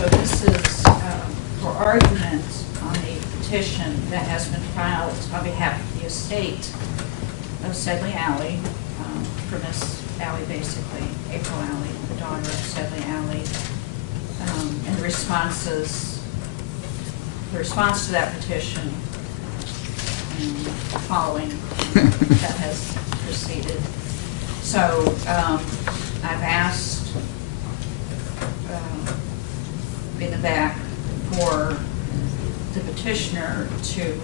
So this is for argument on a petition that has been filed on behalf of the estate of Sedley Alley, for Miss Alley, basically, April Alley, the daughter of Sedley Alley, and the response to that petition following that has proceeded. So I've asked in the back for the petitioner to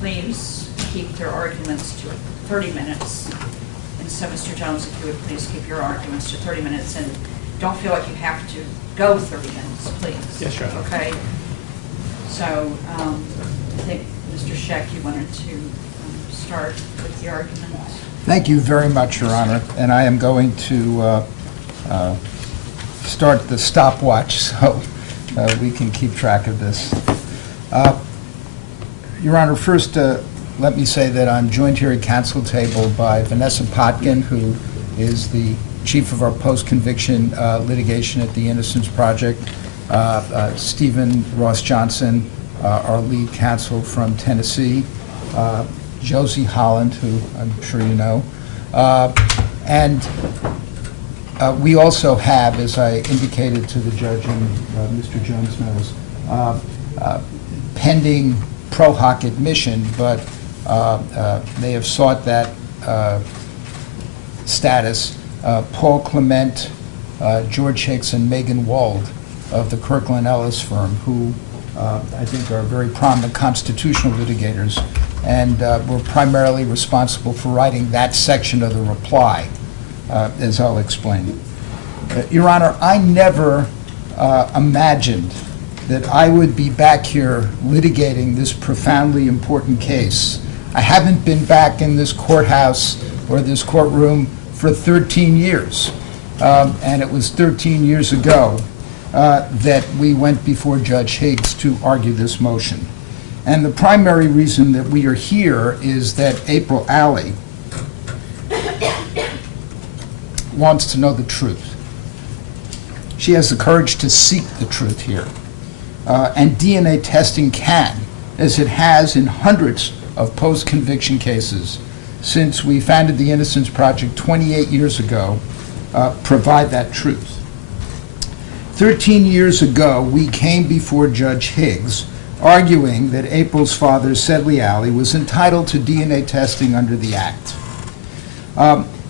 please keep their arguments to 30 minutes. And so, Mr. Jones, if you would please keep your arguments to 30 minutes, and don't feel like you have to go 30 minutes, please. Yes, Your Honor. Okay? So I think, Mr. Scheck, you wanted to start with the argument. Thank you very much, Your Honor. And I am going to start the stopwatch so we can keep track of this. Your Honor, first let me say that I'm joined here at council table by Vanessa Potkin, who is the chief of our post-conviction litigation at the Innocence Project, Stephen Ross Johnson, our lead counsel from Tennessee, Josie Holland, who I'm sure you know, and we also have, as I indicated to the judge and Mr. Jones knows, pending pro hoc admission, but they have sought that status, Paul Clement, George Hicks, and Megan Wald of the Kirkland Ellis firm, who I think are very prominent constitutional litigators, and were primarily responsible for writing that section of the reply, as I'll explain. Your Honor, I never imagined that I would be back here litigating this profoundly important case. I haven't been back in this courthouse or this courtroom for 13 years, and it was 13 years ago that we went before Judge Higgs to argue this motion. And the primary reason that we are here is that April Alley wants to know the truth. She has the courage to seek the truth here. And DNA testing can, as it has in hundreds of post-conviction cases since we founded the Innocence Project 28 years ago, provide that truth. 13 years ago, we came before Judge Higgs arguing that April's father, Sedley Alley, was entitled to DNA testing under the Act.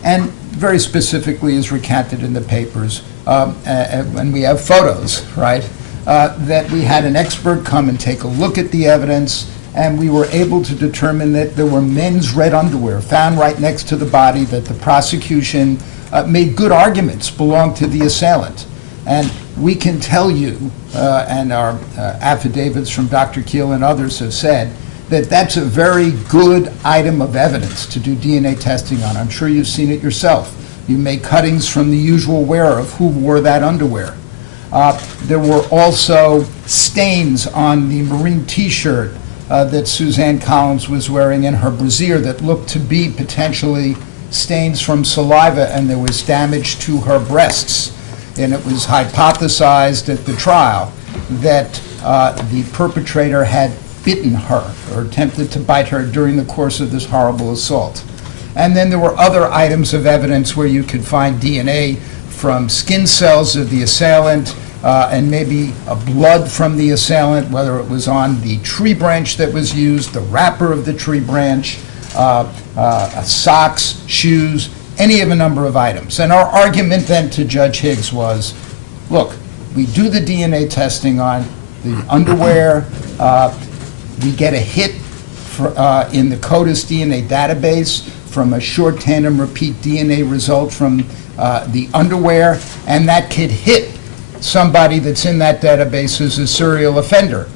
And very specifically, as recanted in the papers, and we have photos, right, that we had an expert come and take a look at the evidence, and we were able to determine that there were men's red underwear found right next to the body, that the prosecution made good arguments belonged to the assailant. And we can tell you, and our affidavits from Dr. Keel and others have said, that that's a very good item of evidence to do DNA testing on. I'm sure you've seen it yourself. You make cuttings from the usual wearer of who wore that underwear. There were also stains on the marine T-shirt that Suzanne Collins was wearing in her brassiere that looked to be potentially stains from saliva, and there was damage to her breasts. And it was hypothesized at the trial that the perpetrator had bitten her or attempted to bite her during the course of this horrible assault. And then there were other items of evidence where you could find DNA from skin cells of the assailant and maybe blood from the assailant, whether it was on the tree branch that was used, the wrapper of the tree branch, socks, shoes, any of a number of items. And our argument then to Judge Higgs was, look, we do the DNA testing on the underwear, we get a hit in the CODIS DNA database from a short tandem repeat DNA result from the underwear, and that could hit somebody that's in that database as a serial offender.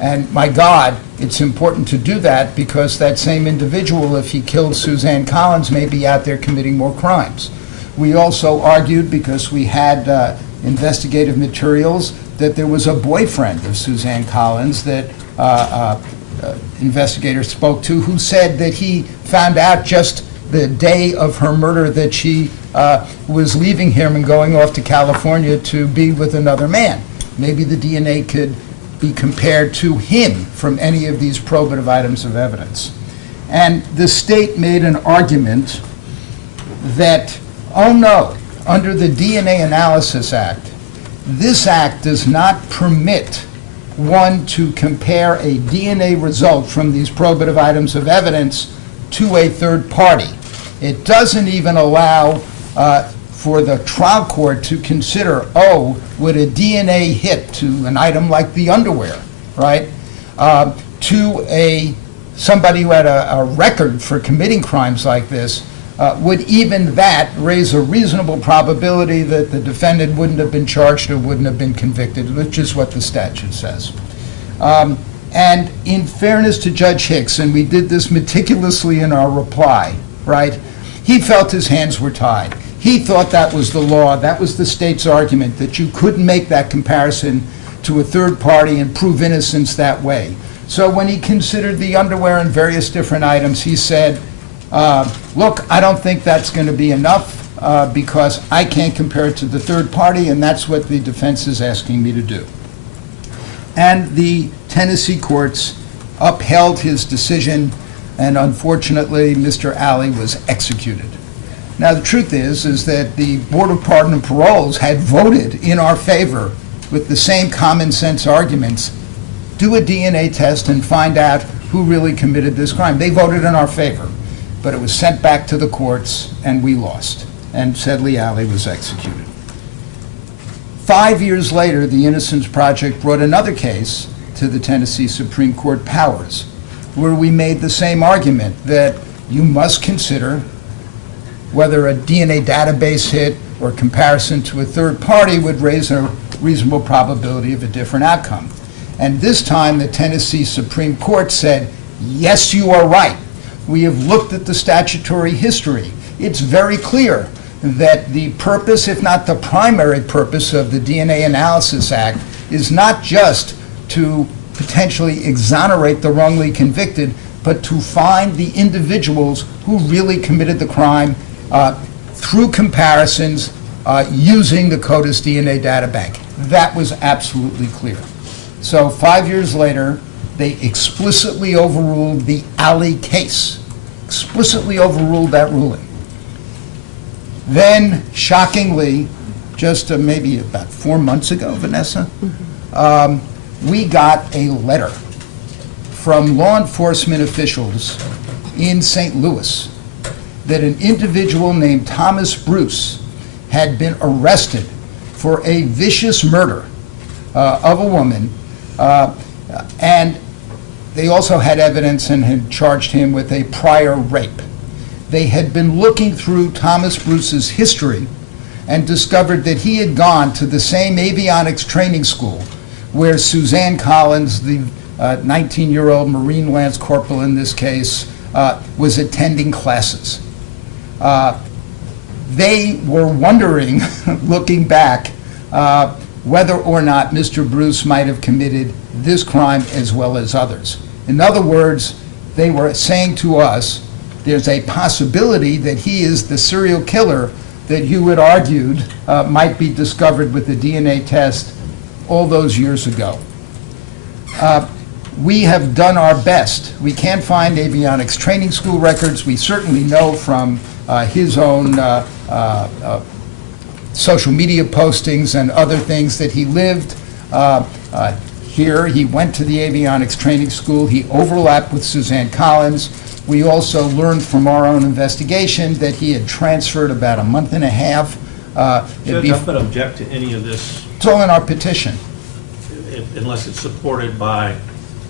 And my God, it's important to do that because that same individual, if he killed Suzanne Collins, may be out there committing more crimes. We also argued, because we had investigative materials, that there was a boyfriend of Suzanne Collins that investigators spoke to, who said that he found out just the day of her murder that she was leaving him and going off to California to be with another man. Maybe the DNA could be compared to him from any of these probative items of evidence. And the state made an argument that, oh no, under the DNA Analysis Act, this act does not permit one to compare a DNA result from these probative items of evidence to a third party. It doesn't even allow for the trial court to consider, oh, would a DNA hit to an item like the underwear, right, to somebody who had a record for committing crimes like this, would even that raise a reasonable probability that the defendant wouldn't have been charged or wouldn't have been convicted, which is what the statute says. And in fairness to Judge Hicks, and we did this meticulously in our reply, right, he felt his hands were tied. He thought that was the law, that was the state's argument, that you couldn't make that comparison to a third party and prove innocence that way. So when he considered the underwear and various different items, he said, look, I don't think that's going to be enough because I can't compare it to the third party, and that's what the defense is asking me to do. And the Tennessee courts upheld his decision, and unfortunately, Mr. Alley was executed. Now, the truth is that the Board of Pardon and Paroles had voted in our favor with the same common sense arguments. Do a DNA test and find out who really committed this crime. They voted in our favor, but it was sent back to the courts, and we lost. And Sedley Alley was executed. 5 years later, the Innocence Project brought another case to the Tennessee Supreme Court Powers, where we made the same argument that you must consider whether a DNA database hit or comparison to a third party would raise a reasonable probability of a different outcome. And this time, the Tennessee Supreme Court said, yes, you are right. We have looked at the statutory history. It's very clear that the purpose, if not the primary purpose, of the DNA Analysis Act is not just to potentially exonerate the wrongly convicted, but to find the individuals who really committed the crime through comparisons using the CODIS DNA data bank. That was absolutely clear. So 5 years later, they explicitly overruled the Alley case, explicitly overruled that ruling. Then, shockingly, just maybe about 4 months ago, Vanessa, we got a letter from law enforcement officials in St. Louis that an individual named Thomas Bruce had been arrested for a vicious murder of a woman, and they also had evidence and had charged him with a prior rape. They had been looking through Thomas Bruce's history and discovered that he had gone to the same avionics training school where Suzanne Collins, the 19-year-old Marine Lance Corporal in this case, was attending classes. They were wondering, looking back, whether or not Mr. Bruce might have committed this crime as well as others. In other words, they were saying to us, there's a possibility that he is the serial killer that you had argued might be discovered with the DNA test all those years ago. We have done our best. We can't find avionics training school records. We certainly know from his own social media postings and other things that he lived here. He went to the avionics training school. He overlapped with Suzanne Collins. We also learned from our own investigation that he had transferred about a month and a half. Judge, I'm going to object to any of this. It's all in our petition. Unless it's supported by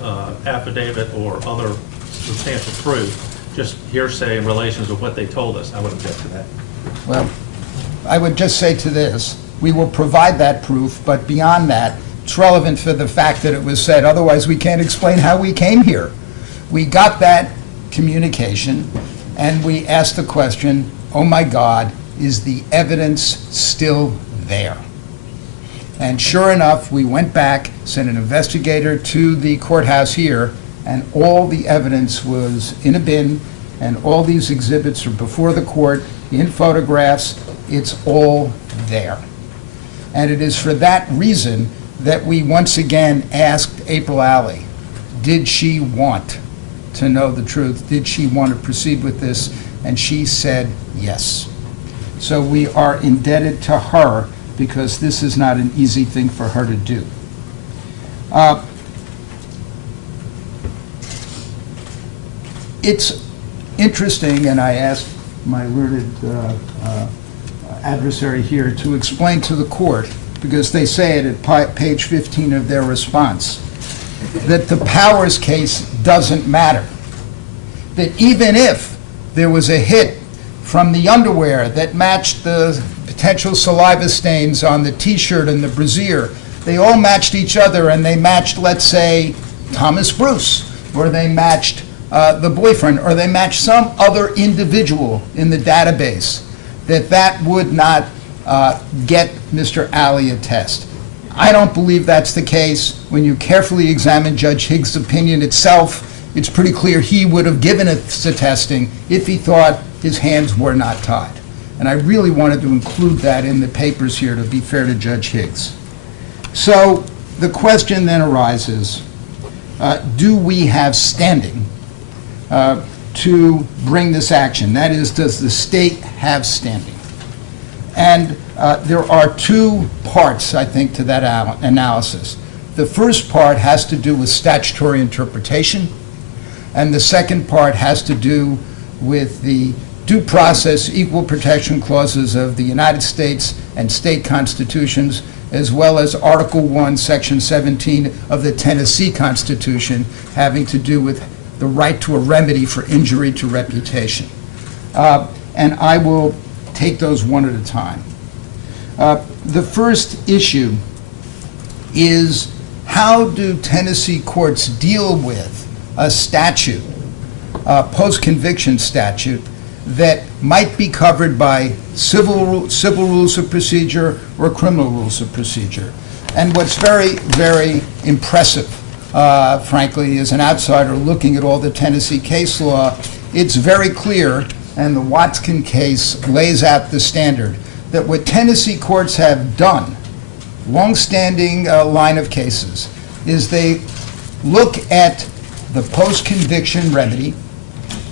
affidavit or other substantial proof. Just hearsay in relation to what they told us. I would object to that. Well, I would just say to this, we will provide that proof, but beyond that, it's relevant for the fact that it was said. Otherwise, we can't explain how we came here. We got that communication, and we asked the question, oh my God, is the evidence still there? And sure enough, we went back, sent an investigator to the courthouse here, and all the evidence was in a bin and all these exhibits are before the court in photographs. It's all there. And it is for that reason that we once again asked April Alley, did she want to know the truth? Did she want to proceed with this? And she said yes. So we are indebted to her, because this is not an easy thing for her to do. It's interesting, and I asked my learned adversary here to explain to the court, because they say it at page 15 of their response, that the Powers case doesn't matter. That even if there was a hit from the underwear that matched the potential saliva stains on the T-shirt and the brassiere, they all matched each other, and they matched, let's say, Thomas Bruce, or they matched the boyfriend, or they matched some other individual in the database, that would not get Mr. Alley a test. I don't believe that's the case. When you carefully examine Judge Higgs' opinion itself, it's pretty clear he would have given it to testing if he thought his hands were not tied. And I really wanted to include that in the papers here to be fair to Judge Higgs. So the question then arises, do we have standing to bring this action? That is, does the state have standing? And there are two parts, I think, to that analysis. The first part has to do with statutory interpretation, and the second part has to do with the due process, equal protection clauses of the United States and state constitutions, as well as Article 1, Section 17 of the Tennessee Constitution, having to do with the right to a remedy for injury to reputation. And I will take those one at a time. The first issue is, how do Tennessee courts deal with a statute, a post-conviction statute, that might be covered by civil rules of procedure or criminal rules of procedure? And what's very, very impressive, frankly, as an outsider looking at all the Tennessee case law, it's very clear, and the Watson case lays out the standard, that what Tennessee courts have done, long-standing line of cases, is they look at the post-conviction remedy.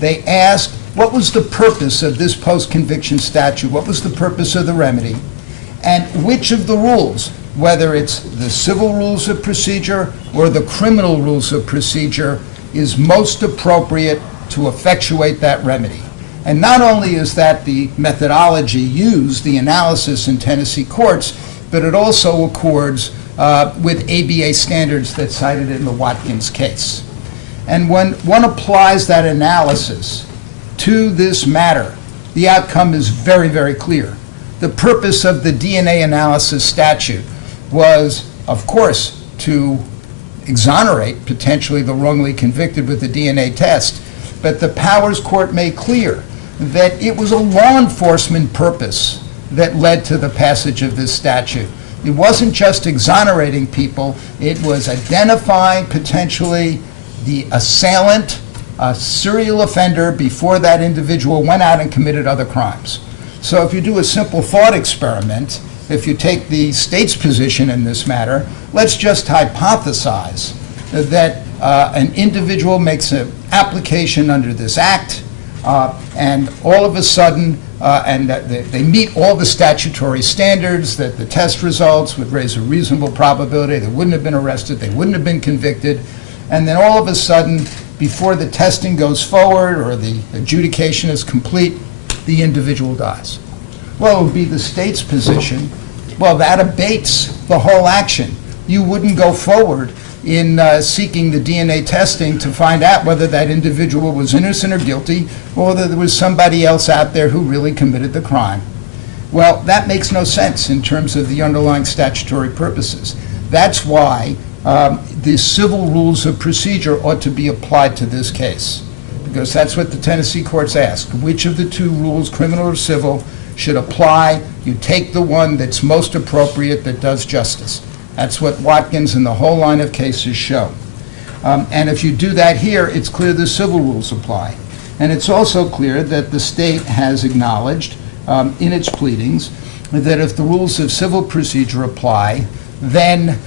They ask, what was the purpose of this post-conviction statute? What was the purpose of the remedy? And which of the rules, whether it's the civil rules of procedure or the criminal rules of procedure, is most appropriate to effectuate that remedy? And not only is that the methodology used, the analysis in Tennessee courts, but it also accords with ABA standards that's cited in the Watkins case. And when one applies that analysis to this matter, the outcome is very, very clear. The purpose of the DNA analysis statute was, of course, to exonerate potentially the wrongly convicted with the DNA test, but the Powers Court made clear that it was a law enforcement purpose that led to the passage of this statute. It wasn't just exonerating people, it was identifying potentially the assailant, a serial offender, before that individual went out and committed other crimes. So if you do a simple thought experiment, if you take the state's position in this matter, let's just hypothesize that an individual makes an application under this act, and all of a sudden, they meet all the statutory standards, that the test results would raise a reasonable probability they wouldn't have been arrested, they wouldn't have been convicted, and then all of a sudden, before the testing goes forward or the adjudication is complete, the individual dies. Well, it would be the state's position, well, that abates the whole action. You wouldn't go forward in seeking the DNA testing to find out whether that individual was innocent or guilty, or whether there was somebody else out there who really committed the crime. Well, that makes no sense in terms of the underlying statutory purposes. That's why the civil rules of procedure ought to be applied to this case, because that's what the Tennessee courts ask. Which of the two rules, criminal or civil, should apply? You take the one that's most appropriate, that does justice. That's what Watkins and the whole line of cases show. And if you do that here, it's clear the civil rules apply. And it's also clear that the state has acknowledged in its pleadings that if the rules of civil procedure apply, then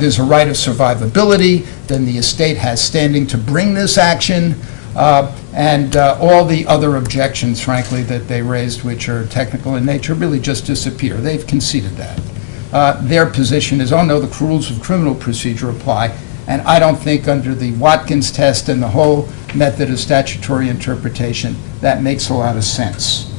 there's a right of survivability, then the estate has standing to bring this action, and all the other objections, frankly, that they raised, which are technical in nature, really just disappear. They've conceded that. Their position is, oh no, the rules of criminal procedure apply, and I don't think under the Watkins test and the whole method of statutory interpretation, that makes a lot of sense.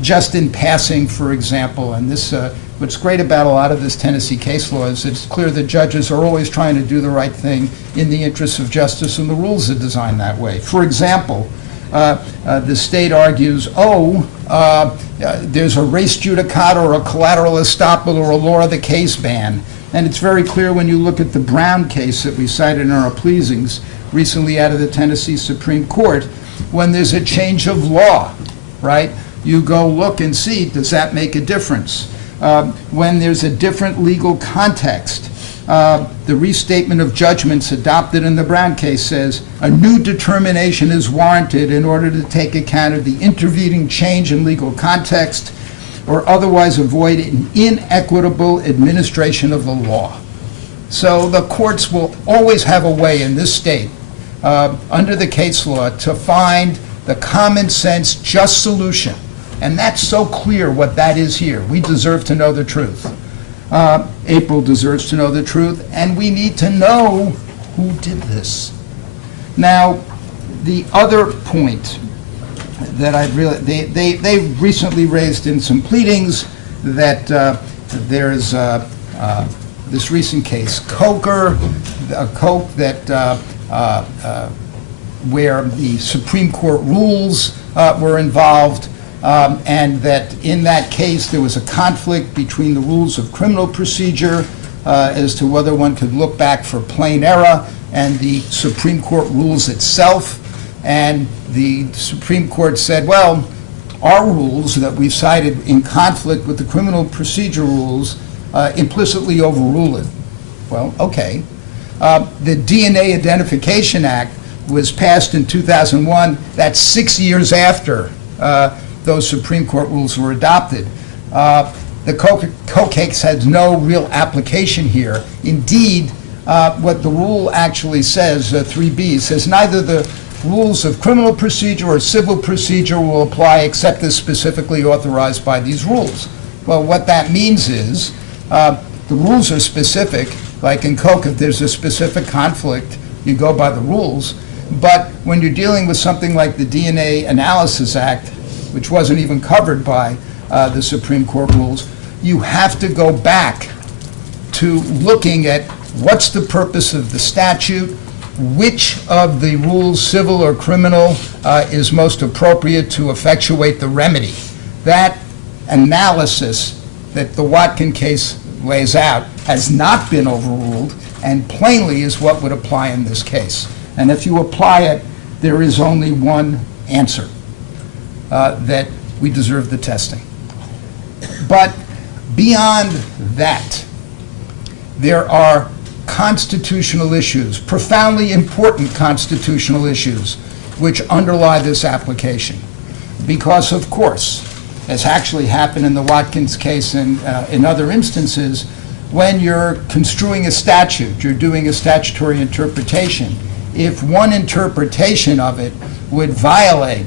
Just in passing, for example, and this, what's great about a lot of this Tennessee case law is it's clear that judges are always trying to do the right thing in the interests of justice, and the rules are designed that way. For example, the state argues, there's a res judicata or a collateral estoppel or a law of the case ban. And it's very clear when you look at the Brown case that we cited in our pleasings recently out of the Tennessee Supreme Court, when there's a change of law, right? You go look and see, does that make a difference? When there's a different legal context, the restatement of judgments adopted in the Brown case says a new determination is warranted in order to take account of the intervening change in legal context or otherwise avoid an inequitable administration of the law. So the courts will always have a way in this state, under the case law, to find the common sense, just solution. And that's so clear what that is here. We deserve to know the truth. April deserves to know the truth, and we need to know who did this. Now, the other point that I'd really, they recently raised in some pleadings that there's this recent case, Coker, Coke, that where the Supreme Court rules were involved, and that in that case there was a conflict between the rules of criminal procedure as to whether one could look back for plain error and the Supreme Court rules itself. And the Supreme Court said, well, our rules that we've cited in conflict with the criminal procedure rules implicitly overrule it. Well, okay. The DNA Identification Act was passed in 2001. That's 6 years after those Supreme Court rules were adopted. The Coke case has no real application here. Indeed, what the rule actually says, 3B, says neither the rules of criminal procedure or civil procedure will apply except as specifically authorized by these rules. Well, what that means is the rules are specific. Like in Coke, if there's a specific conflict, you go by the rules. But when you're dealing with something like the DNA Analysis Act, which wasn't even covered by the Supreme Court rules, you have to go back to looking at what's the purpose of the statute, which of the rules, civil or criminal, is most appropriate to effectuate the remedy. That analysis that the Watkins case lays out has not been overruled and plainly is what would apply in this case. And if you apply it, there is only one answer, that we deserve the testing. But beyond that, there are constitutional issues, profoundly important constitutional issues, which underlie this application. Because, of course, as actually happened in the Watkins case and in other instances, when you're construing a statute, you're doing a statutory interpretation, if one interpretation of it would violate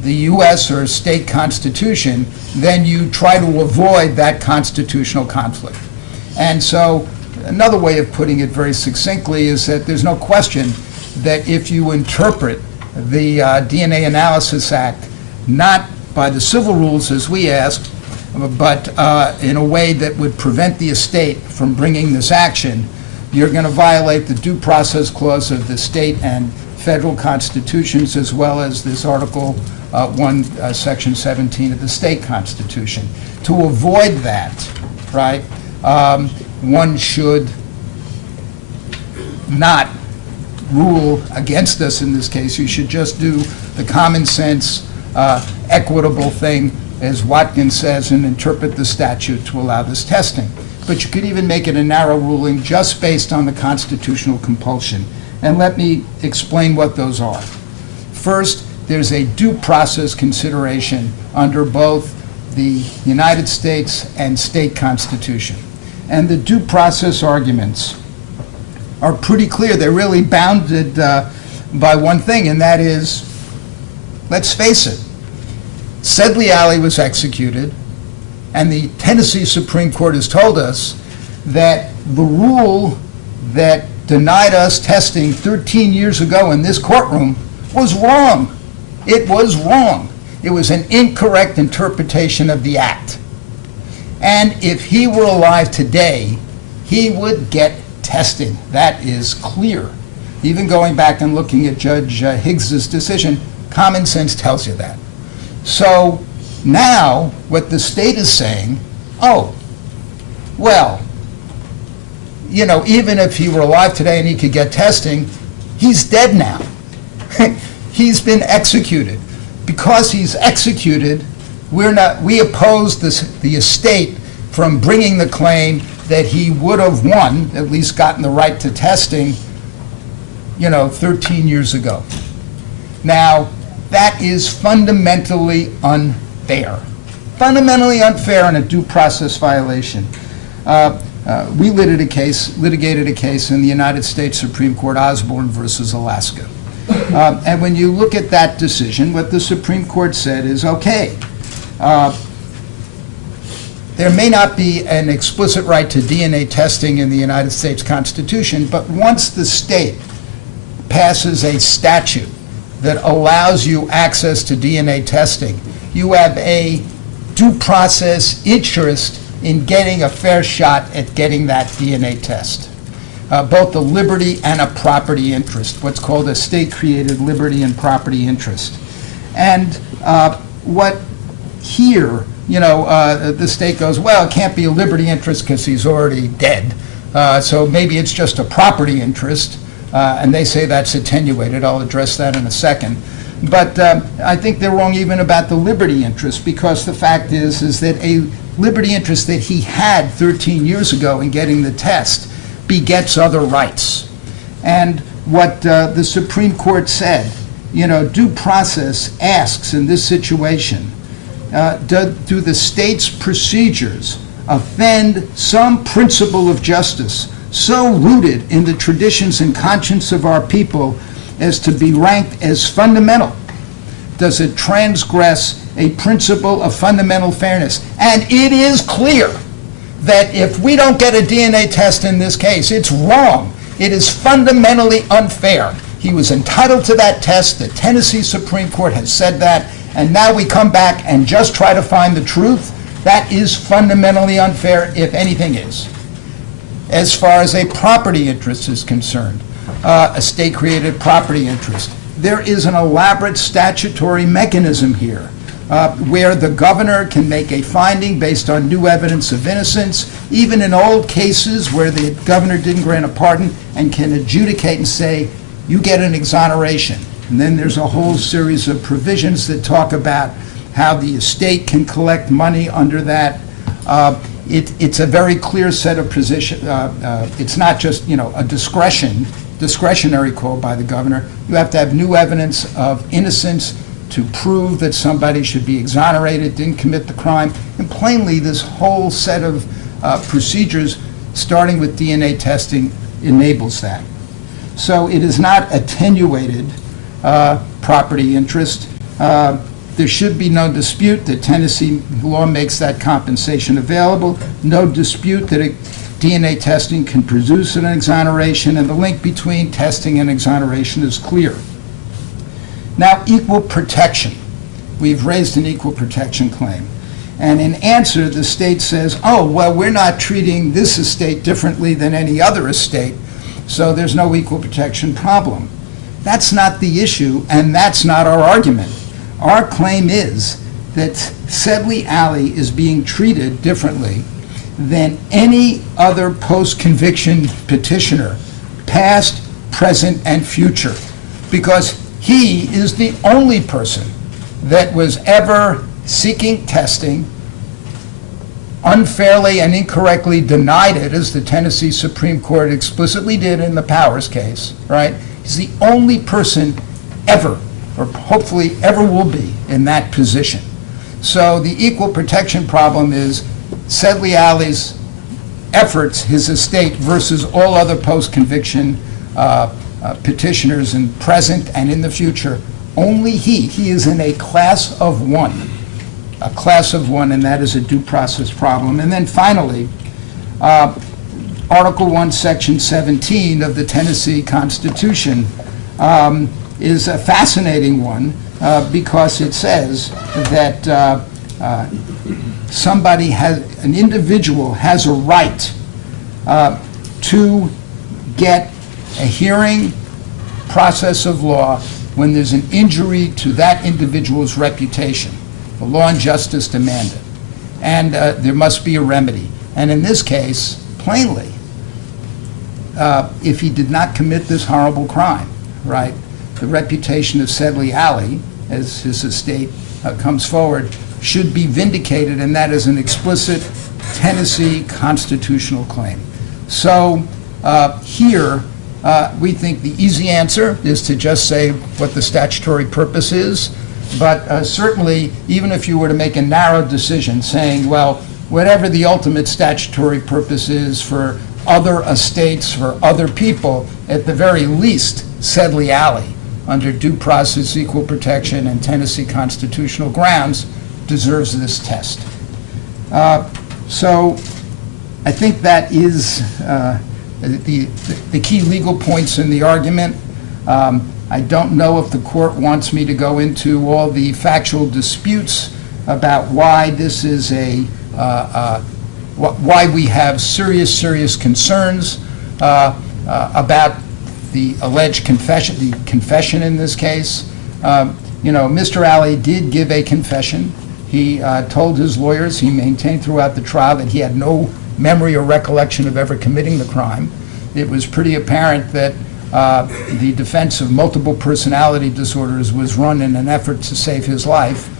the U.S. or state constitution, then you try to avoid that constitutional conflict. And so another way of putting it very succinctly is that there's no question that if you interpret the DNA Analysis Act not by the civil rules as we asked, but in a way that would prevent the estate from bringing this action, you're going to violate the due process clause of the state and federal constitutions, as well as this Article 1, Section 17 of the state constitution. To avoid that, right, one should not rule against us in this case. You should just do the common sense, equitable thing, as Watkins says, and interpret the statute to allow this testing. But you could even make it a narrow ruling just based on the constitutional compulsion. And let me explain what those are. First, there's a due process consideration under both the United States and state constitution. And the due process arguments are pretty clear. They're really bounded by one thing, and that is, let's face it, Sedley Alley was executed, and the Tennessee Supreme Court has told us that the rule that denied us testing 13 years ago in this courtroom was wrong. It was wrong. It was an incorrect interpretation of the act. And if he were alive today, he would get testing. That is clear. Even going back and looking at Judge Higgs's decision, common sense tells you that. So now what the state is saying, oh, well, you know, even if he were alive today and he could get testing, he's dead now. He's been executed. Because he's executed, we oppose the estate from bringing the claim that he would have won, at least gotten the right to testing, 13 years ago. Now, that is fundamentally unfair. Fundamentally unfair and a due process violation. We litigated a case in the United States Supreme Court, Osborne versus Alaska. And when you look at that decision, what the Supreme Court said is, okay, there may not be an explicit right to DNA testing in the United States Constitution, but once the state passes a statute that allows you access to DNA testing, you have a due process interest in getting a fair shot at getting that DNA test. Both a liberty and a property interest, what's called a state-created liberty and property interest. And what here, the state goes, well, it can't be a liberty interest because he's already dead, so maybe it's just a property interest, and they say that's attenuated. I'll address that in a second. But I think they're wrong even about the liberty interest, because the fact is that a liberty interest that he had 13 years ago in getting the test begets other rights. And what the Supreme Court said, due process asks in this situation, do the state's procedures offend some principle of justice so rooted in the traditions and conscience of our people as to be ranked as fundamental? Does it transgress a principle of fundamental fairness? And it is clear that if we don't get a DNA test in this case, it's wrong. It is fundamentally unfair. He was entitled to that test. The Tennessee Supreme Court has said that, and now we come back and just try to find the truth. That is fundamentally unfair, if anything is. As far as a property interest is concerned, a state-created property interest, there is an elaborate statutory mechanism here where the governor can make a finding based on new evidence of innocence, even in old cases where the governor didn't grant a pardon, and can adjudicate and say, you get an exoneration. And then there's a whole series of provisions that talk about how the estate can collect money under that. It's a very clear set of positions. It's not just a discretionary call by the governor. You have to have new evidence of innocence to prove that somebody should be exonerated, didn't commit the crime. And plainly, this whole set of procedures, starting with DNA testing, enables that. So it is not attenuated property interest. There should be no dispute that Tennessee law makes that compensation available. No dispute that DNA testing can produce an exoneration, and the link between testing and exoneration is clear. Now, equal protection. We've raised an equal protection claim. And in answer, the state says, oh, well, we're not treating this estate differently than any other estate, so there's no equal protection problem. That's not the issue, and that's not our argument. Our claim is that Sedley Alley is being treated differently than any other post-conviction petitioner, past, present, and future, because he is the only person that was ever seeking testing, unfairly and incorrectly denied it, as the Tennessee Supreme Court explicitly did in the Powers case, right? He's the only person ever or hopefully ever will be, in that position. So the equal protection problem is Sedley Alley's efforts, his estate, versus all other post-conviction petitioners in present and in the future. Only he is in a class of one, and that is a due process problem. And then finally, Article 1, Section 17 of the Tennessee Constitution is a fascinating one because it says that an individual has a right to get a hearing process of law when there's an injury to that individual's reputation. The law and justice demand it. And there must be a remedy. And in this case, plainly, if he did not commit this horrible crime, right, the reputation of Sedley Alley, as his estate comes forward, should be vindicated, and that is an explicit Tennessee constitutional claim. So here, we think the easy answer is to just say what the statutory purpose is, but certainly, even if you were to make a narrow decision saying, well, whatever the ultimate statutory purpose is for other estates, for other people, at the very least, Sedley Alley, under due process, equal protection, and Tennessee constitutional grounds, deserves this test. So I think that is the key legal points in the argument. I don't know if the court wants me to go into all the factual disputes about why this is why we have serious concerns about the alleged confession in this case. Mr. Alley did give a confession. He told his lawyers, he maintained throughout the trial, that he had no memory or recollection of ever committing the crime. It was pretty apparent that the defense of multiple personality disorders was run in an effort to save his life.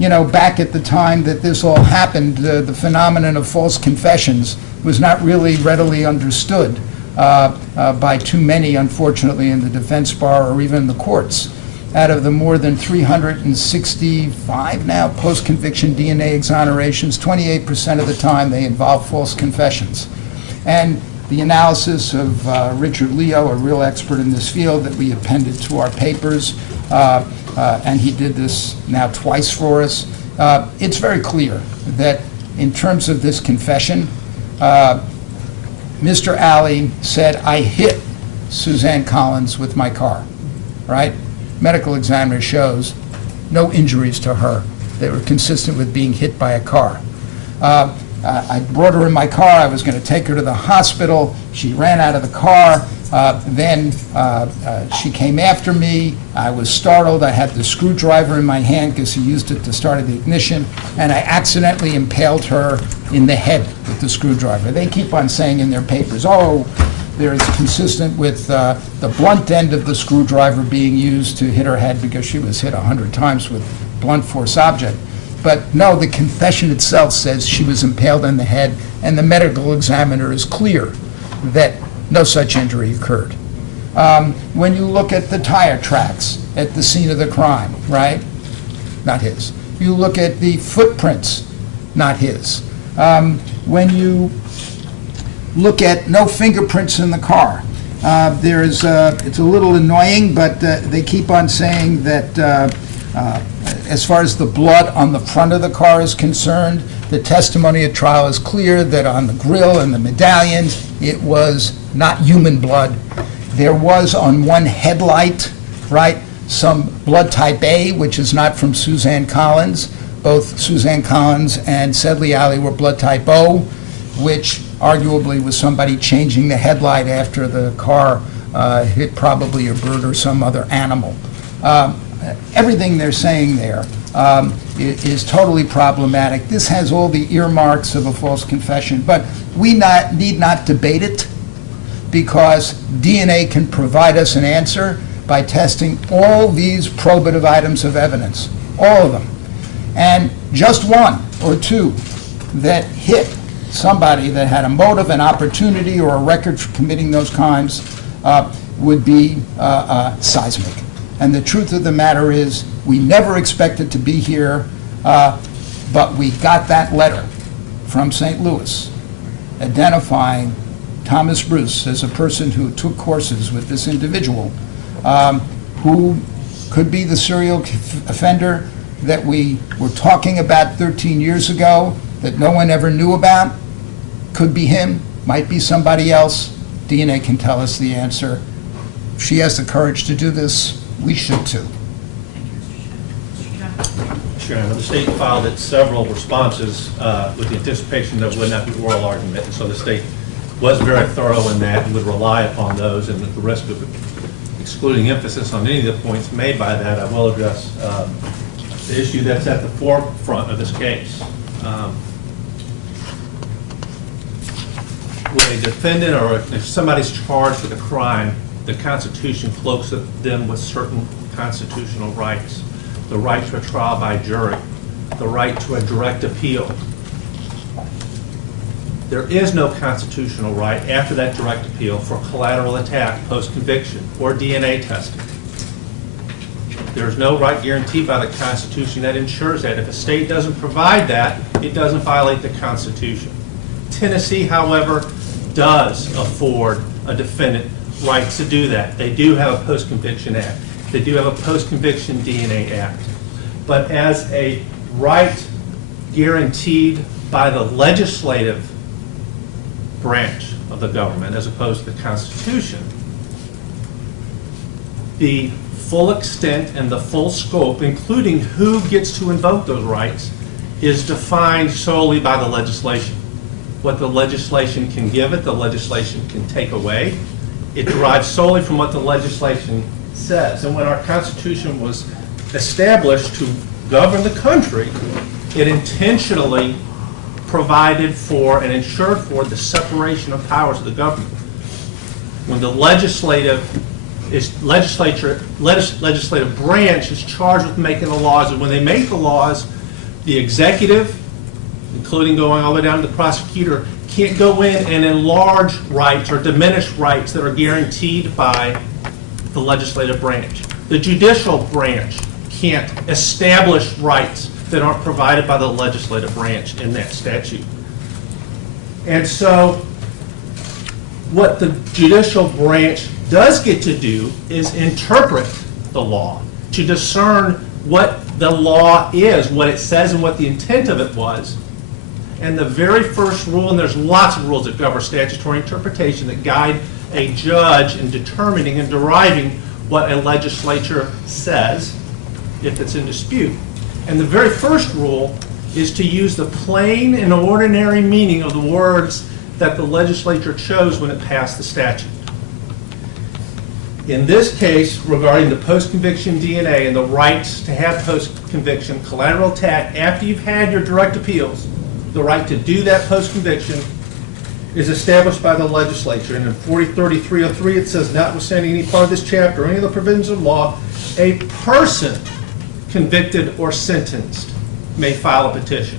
Back at the time that this all happened, the phenomenon of false confessions was not really readily understood by too many, unfortunately, in the defense bar or even the courts. Out of the more than 365 now post-conviction DNA exonerations, 28% of the time they involve false confessions. And the analysis of Richard Leo, a real expert in this field, that we appended to our papers, and he did this now twice for us, it's very clear that in terms of this confession, Mr. Alley said, "I hit Suzanne Collins with my car," right? Medical examiner shows no injuries to her. They were consistent with being hit by a car. I brought her in my car. I was going to take her to the hospital. She ran out of the car. Then she came after me. I was startled. I had the screwdriver in my hand because he used it to start the ignition, and I accidentally impaled her in the head with the screwdriver. They keep on saying in their papers, oh, they're consistent with the blunt end of the screwdriver being used to hit her head because she was hit 100 times with blunt force object. But no, the confession itself says she was impaled in the head, and the medical examiner is clear that no such injury occurred. When you look at the tire tracks at the scene of the crime, right? Not his. You look at the footprints, not his. When you look at no fingerprints in the car, it's a little annoying, but they keep on saying that as far as the blood on the front of the car is concerned, the testimony at trial is clear that on the grill and the medallions, it was not human blood. There was on one headlight, right, some blood type A, which is not from Suzanne Collins. Both Suzanne Collins and Sedley Alley were blood type O, which arguably was somebody changing the headlight after the car hit probably a bird or some other animal. Everything they're saying there is totally problematic. This has all the earmarks of a false confession, but we need not debate it because DNA can provide us an answer by testing all these probative items of evidence, all of them. And just one or two that hit somebody that had a motive, an opportunity, or a record for committing those crimes would be seismic. And the truth of the matter is, we never expected to be here, but we got that letter from St. Louis identifying Thomas Bruce as a person who took courses with this individual, who could be the serial offender that we were talking about 13 years ago that no one ever knew about. Could be him, might be somebody else. DNA can tell us the answer. If she has the courage to do this, we should too. Thank you, Mr. Chairman. Sure. The state filed its several responses with the anticipation that would not be oral argument, and so the state was very thorough in that and would rely upon those, and at the risk of excluding emphasis on any of the points made by that, I will address the issue that's at the forefront of this case. When a defendant or if somebody's charged with a crime, the Constitution cloaks them with certain constitutional rights. The right to a trial by jury, the right to a direct appeal. There is no constitutional right after that direct appeal for collateral attack, post-conviction, or DNA testing. There's no right guaranteed by the Constitution that ensures that. If a state doesn't provide that, it doesn't violate the Constitution. Tennessee, however, does afford a defendant rights to do that. They do have a post-conviction act. They do have a post-conviction DNA act. But as a right guaranteed by the legislative branch of the government, as opposed to the Constitution, the full extent and the full scope, including who gets to invoke those rights, is defined solely by the legislation. What the legislation can give it, the legislation can take away. It derives solely from what the legislation says. And when our Constitution was established to govern the country, it intentionally provided for and ensured for the separation of powers of the government. When the legislative branch is charged with making the laws, and when they make the laws, the executive, including going all the way down to the prosecutor, can't go in and enlarge rights or diminish rights that are guaranteed by the legislative branch. The judicial branch can't establish rights that aren't provided by the legislative branch in that statute. And so what the judicial branch does get to do is interpret the law, to discern what the law is, what it says and what the intent of it was. And the very first rule, and there's lots of rules that govern statutory interpretation that guide a judge in determining and deriving what a legislature says if it's in dispute. And the very first rule is to use the plain and ordinary meaning of the words that the legislature chose when it passed the statute. In this case, regarding the post-conviction DNA and the rights to have post-conviction collateral attack after you've had your direct appeals, the right to do that post-conviction is established by the legislature. And in 403303 it says, notwithstanding any part of this chapter or any of the provisions of law, a person convicted or sentenced may file a petition.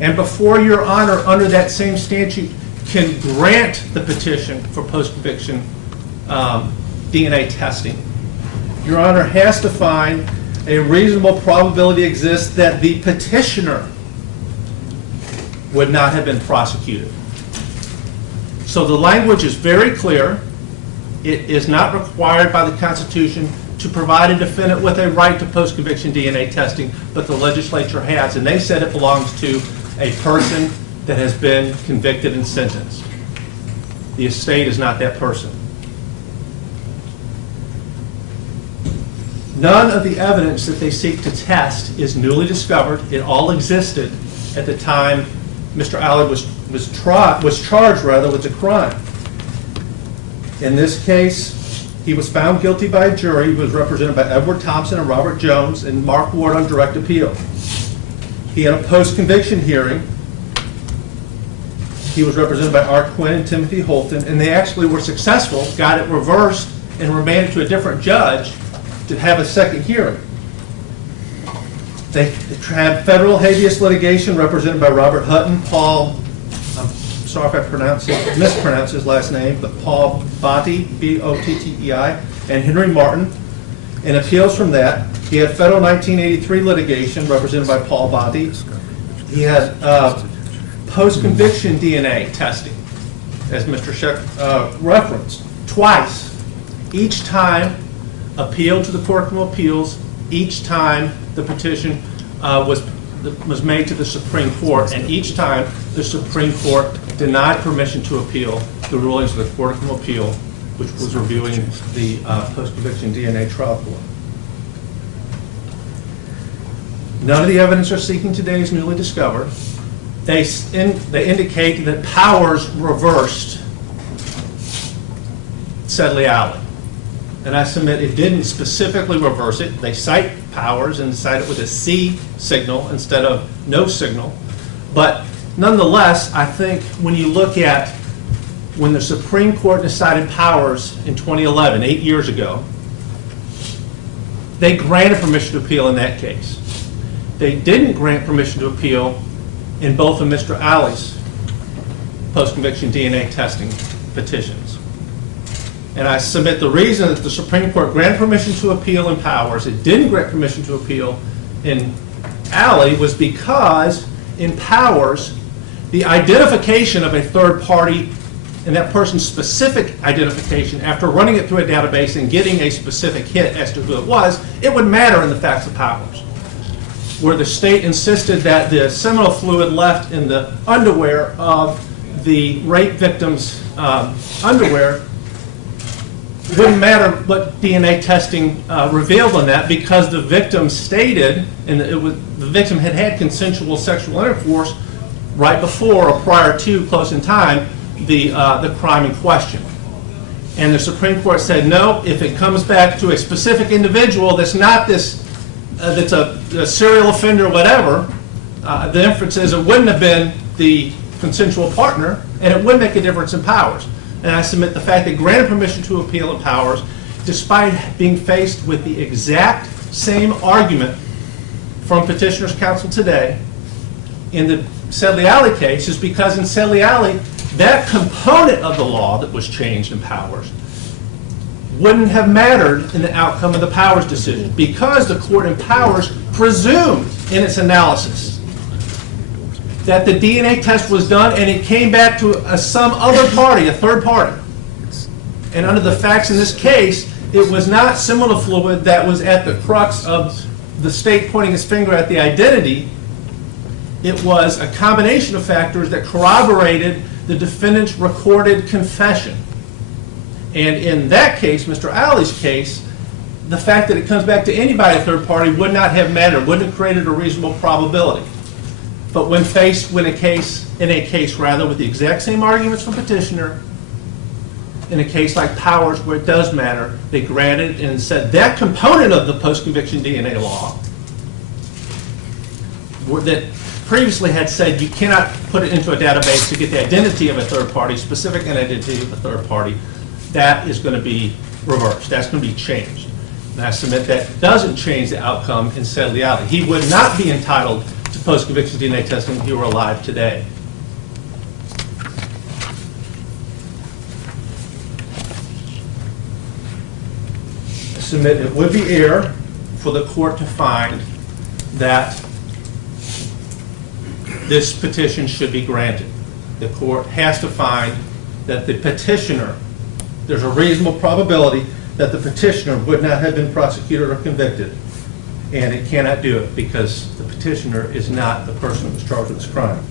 And before your honor, under that same statute, can grant the petition for post-conviction DNA testing, your honor has to find a reasonable probability exists that the petitioner would not have been prosecuted. So the language is very clear. It is not required by the Constitution to provide a defendant with a right to post-conviction DNA testing, but the legislature has, and they said it belongs to a person that has been convicted and sentenced. The estate is not that person. None of the evidence that they seek to test is newly discovered. It all existed at the time Mr. Allard was charged with the crime. In this case, he was found guilty by a jury. He was represented by Edward Thompson and Robert Jones and Mark Ward on direct appeal. He had a post-conviction hearing. He was represented by Art Quinn and Timothy Holton, and they actually were successful, got it reversed, and remanded to a different judge to have a second hearing. They had federal habeas litigation represented by Robert Hutton, Paul, I'm sorry if I mispronounced his last name, but Paul Botti, B-O-T-T-E-I, and Henry Martin. In appeals from that, he had federal 1983 litigation represented by Paul Botti. He had post-conviction DNA testing, as Mr. Sheck referenced, twice. Each time appealed to the Court of Appeals, each time the petition was made to the Supreme Court, and each time the Supreme Court denied permission to appeal the rulings of the Court of Appeal, which was reviewing the post-conviction DNA trial court. None of the evidence they're seeking today is newly discovered. They indicate that Powers reversed Sedley Alley. And I submit it didn't specifically reverse it. They cite Powers and cite it with a C signal instead of no signal. But nonetheless, I think when you look at when the Supreme Court decided Powers in 2011, 8 years ago, they granted permission to appeal in that case. They didn't grant permission to appeal in both of Mr. Alley's post-conviction DNA testing petitions. And I submit the reason that the Supreme Court granted permission to appeal in Powers, it didn't grant permission to appeal in Alley, was because in Powers, the identification of a third party and that person's specific identification, after running it through a database and getting a specific hit as to who it was, it would matter in the facts of Powers, where the state insisted that the seminal fluid left in the underwear of the rape victim's underwear wouldn't matter what DNA testing revealed on that, because the victim stated, and the victim had had consensual sexual intercourse right before or prior to, close in time, the crime in question. And the Supreme Court said, no, if it comes back to a specific individual that's not this, that's a serial offender or whatever, the inference is it wouldn't have been the consensual partner, and it would make a difference in Powers. And I submit the fact that granted permission to appeal in Powers, despite being faced with the exact same argument from Petitioner's Counsel today in the Sedley Alley case, is because in Sedley Alley, that component of the law that was changed in Powers wouldn't have mattered in the outcome of the Powers decision, because the court in Powers presumed in its analysis that the DNA test was done and it came back to some other party, a third party. And under the facts in this case, it was not seminal fluid that was at the crux of the state pointing its finger at the identity. It was a combination of factors that corroborated the defendant's recorded confession. And in that case, Mr. Alley's case, the fact that it comes back to anybody, a third party, would not have mattered, wouldn't have created a reasonable probability. But when faced with in a case with the exact same arguments from Petitioner, in a case like Powers where it does matter, they granted and said that component of the post-conviction DNA law that previously had said you cannot put it into a database to get the identity of a third party, specific identity of a third party, that is going to be reversed. That's going to be changed. And I submit that doesn't change the outcome in Sedley Alley. He would not be entitled to post-conviction DNA testing if he were alive today. I submit it would be error for the court to find that this petition should be granted. The court has to find that the petitioner, there's a reasonable probability that the petitioner would not have been prosecuted or convicted. And it cannot do it because the petitioner is not the person who was charged with this crime.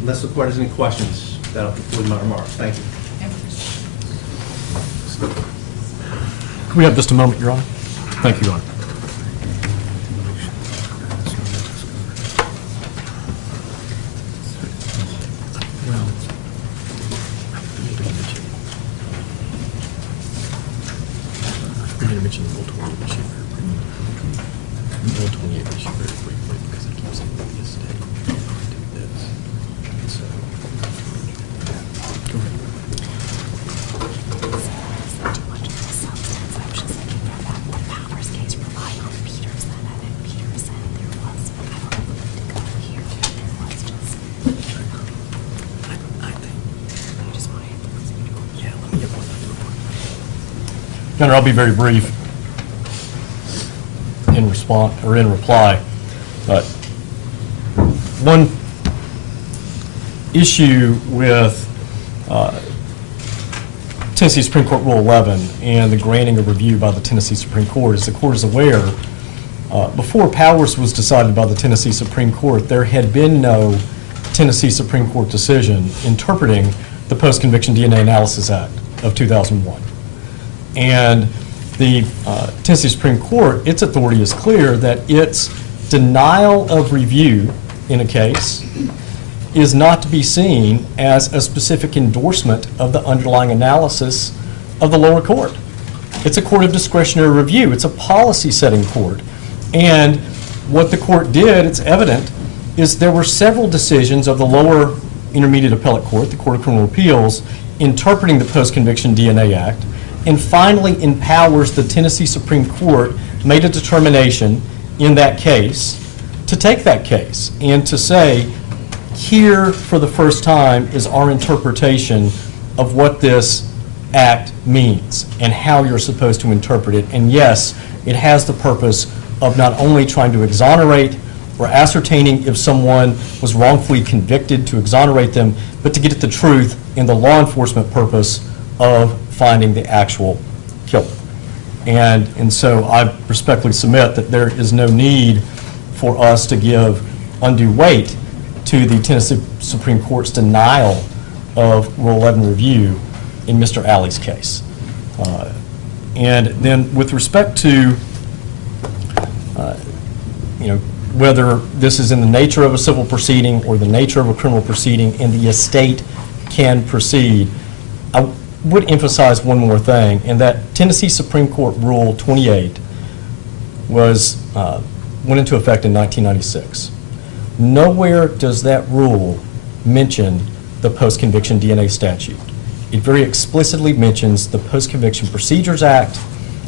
Unless the court has any questions, that'll conclude my remarks. Thank you. Can we have just a moment, Your Honor? Thank you, Your Honor. I'll be very brief in response, or in reply. But one issue with Tennessee Supreme Court Rule 11 and the granting of review by the Tennessee Supreme Court, as the court is aware, before Powers was decided by the Tennessee Supreme Court, there had been no Tennessee Supreme Court decision interpreting the Post-Conviction DNA Analysis Act of 2001. And the Tennessee Supreme Court, its authority is clear that its denial of review in a case is not to be seen as a specific endorsement of the underlying analysis of the lower court. It's a court of discretionary review. It's a policy-setting court. And what the court did, it's evident, is there were several decisions of the lower intermediate appellate court, the Court of Criminal Appeals, interpreting the Post-Conviction DNA Act. And finally, in Powers, the Tennessee Supreme Court made a determination in that case to take that case and to say, here for the first time is our interpretation of what this act means and how you're supposed to interpret it. And yes, it has the purpose of not only trying to exonerate or ascertaining if someone was wrongfully convicted, to exonerate them, but to get at the truth in the law enforcement purpose of finding the actual killer. And so I respectfully submit that there is no need for us to give undue weight to the Tennessee Supreme Court's denial of Rule 11 review in Mr. Alley's case. And then with respect to whether this is in the nature of a civil proceeding or the nature of a criminal proceeding and the estate can proceed, I would emphasize one more thing, and that Tennessee Supreme Court Rule 28 went into effect in 1996. Nowhere does that rule mention the Post-Conviction DNA statute. It very explicitly mentions the Post-Conviction Procedures Act,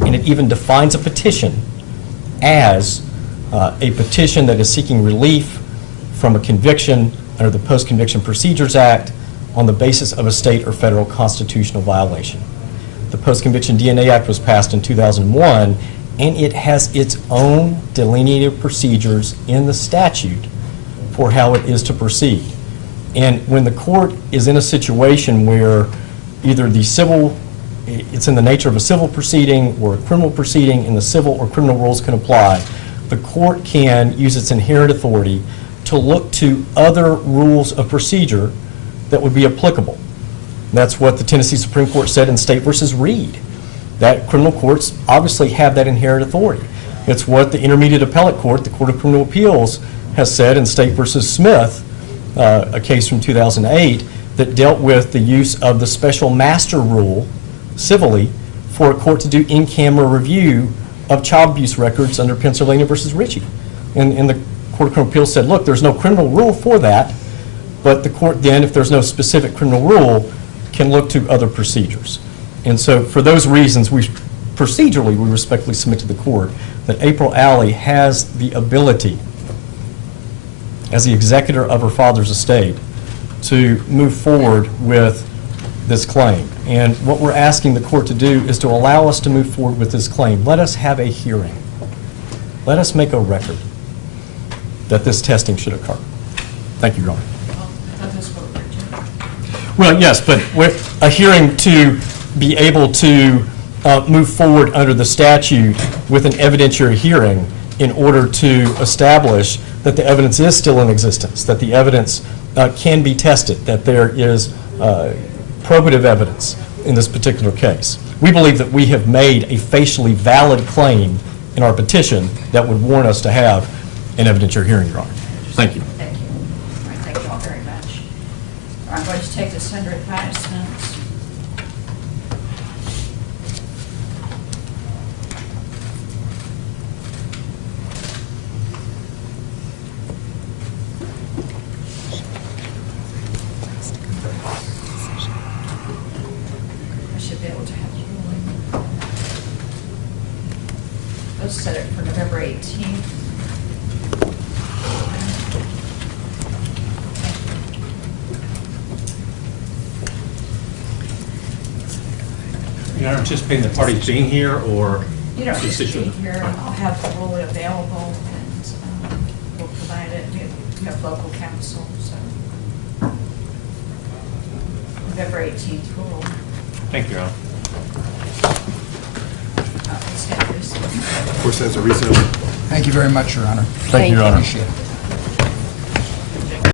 and it even defines a petition as a petition that is seeking relief from a conviction under the Post-Conviction Procedures Act on the basis of a state or federal constitutional violation. The Post-Conviction DNA Act was passed in 2001, and it has its own delineated procedures in the statute for how it is to proceed. And when the court is in a situation where either it's in the nature of a civil proceeding or a criminal proceeding, and the civil or criminal rules can apply, the court can use its inherent authority to look to other rules of procedure that would be applicable. That's what the Tennessee Supreme Court said in State v. Reed, that criminal courts obviously have that inherent authority. It's what the Intermediate Appellate Court, the Court of Criminal Appeals, has said in State v. Smith, a case from 2008, that dealt with the use of the special master rule civilly for a court to do in-camera review of child abuse records under Pennsylvania v. Ritchie. And the Court of Criminal Appeals said, look, there's no criminal rule for that, but the court then, if there's no specific criminal rule, can look to other procedures. And so for those reasons, procedurally, we respectfully submit to the court that April Alley has the ability, as the executor of her father's estate, to move forward with this claim. And what we're asking the court to do is to allow us to move forward with this claim. Let us have a hearing. Let us make a record that this testing should occur. Thank you, Your Honor. Well, I thought that's what we're doing. Well, yes, but with a hearing to be able to move forward under the statute with an evidentiary hearing in order to establish that the evidence is still in existence, that the evidence can be tested, that there is probative evidence in this particular case. We believe that we have made a facially valid claim in our petition that would warrant us to have an evidentiary hearing, Your Honor. Thank you. Thank you. All right, thank you all very much. I'm going to take this under advisement. I should be able to have you ruling. Let's set it for November 18th. You're not anticipating the parties being here, or? You don't need just to issue be them? here, I'll have the rule available, and we'll provide it. We have local counsel, so. November 18th rule. Thank you, Your Honor. Stand recess. Of course, as a recess. Thank you very much, Your Honor. Thank you, Your Honor. Appreciate it.